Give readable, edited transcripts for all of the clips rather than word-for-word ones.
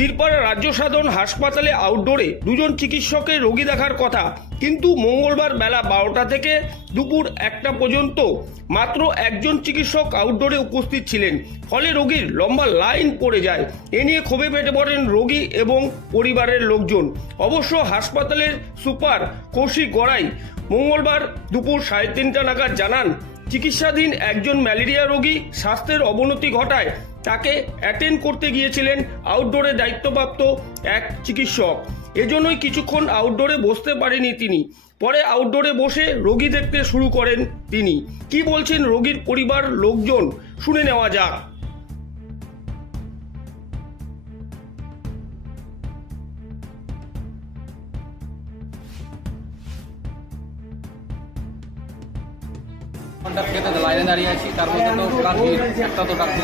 বীরপাড়া রাজ্য সাধারণ হাসপাতালে আউটডোরে দুজন চিকিৎসকের রোগী দেখার কথা, কিন্তু মঙ্গলবার বেলা 12টা থেকে দুপুর 1টা পর্যন্ত মাত্র একজন চিকিৎসক আউটডোরে উপস্থিত ছিলেন। ফলে রোগীর লম্বা লাইন পড়ে যায়। এ নিয়ে ক্ষোভে ফেটে পড়েন রোগী এবং পরিবারের লোকজন। অবশ্য হাসপাতালের সুপার কৌশিক গড়াই মঙ্গলবার দুপুর 3:30 নাগাদ জানান, চিকিৎসাধীন একজন ম্যালেরিয়া রোগী স্বাস্থ্যের অবনতি ঘটায় তাকে অ্যাটেন্ড করতে গিয়েছিলেন আউটডোরে দায়িত্বপ্রাপ্ত এক চিকিৎসক। এজন্যই কিছুক্ষণ আউটডোরে বসতে পারেনি তিনি। পরে আউটডোরে বসে রোগী দেখতে শুরু করেন তিনি। কি বলছেন রোগীর পরিবার লোকজন, শুনে নেওয়া যাক। লাইনে দাঁড়িয়ে আছি, তার মধ্যে তো একটা তো ডাক্তার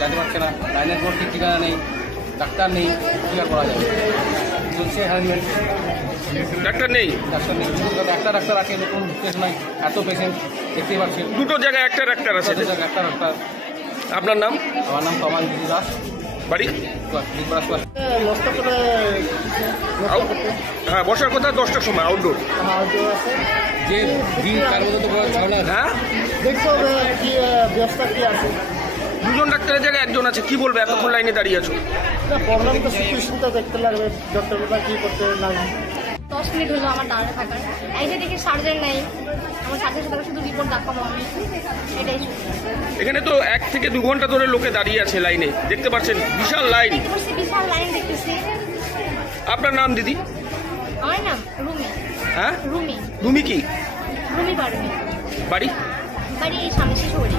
যেতে পারছে না, লাইনের কোনো ঠিক ঠিকানা নেই, ডাক্তার নেই, কি আর করা যাবে? চলছে হ্যান্ডমেন্ট, ডাক্তার নেই, একটা ডাক্তার আছে, নতুন কেস নয়, এত পেশেন্ট দেখতেই পাচ্ছেন। দুটো জায়গায় একটা ডাক্তার আছে। একটা ডাক্তার। আপনার নাম? আমার নাম কমান দাস, বাড়ি? হ্যাঁ, বসার কথা 10টার সময় আউটডোর। যে দিন তার মধ্যে তো ঝামেলা। হ্যাঁ, দেখতে হবে কি ব্যবস্থা কি আছে। দুজন ডাক্তারের জায়গায় একজন আছে, কি বলবে এতক্ষণ লাইনে দাঁড়িয়ে আছো? প্রবলেম তো সিচুয়েশনটা দেখতে লাগবে, ডক্টররা কি করতে লাগবে। 10 মিনিট হলো আমার দাঁড়ানো থাকার। এই যে দেখি সার্জন নেই, আমার সার্জেনের সাথে শুধু রিপোর্ট দেখাবো আমি, এটাই। এখানে তো 1 থেকে 2 ঘন্টা ধরে লোকে দাঁড়িয়ে আছে লাইনে, দেখতে পাচ্ছেন বিশাল লাইন। বিশাল লাইন দেখতেছি। আপনার নাম দিদি? আমার নাম রুমি। হ্যাঁ, রুমি। রুমি কি? রুমি পারভীন। বাড়ি? বাড়ি এই সামনে শিশুবাড়ি।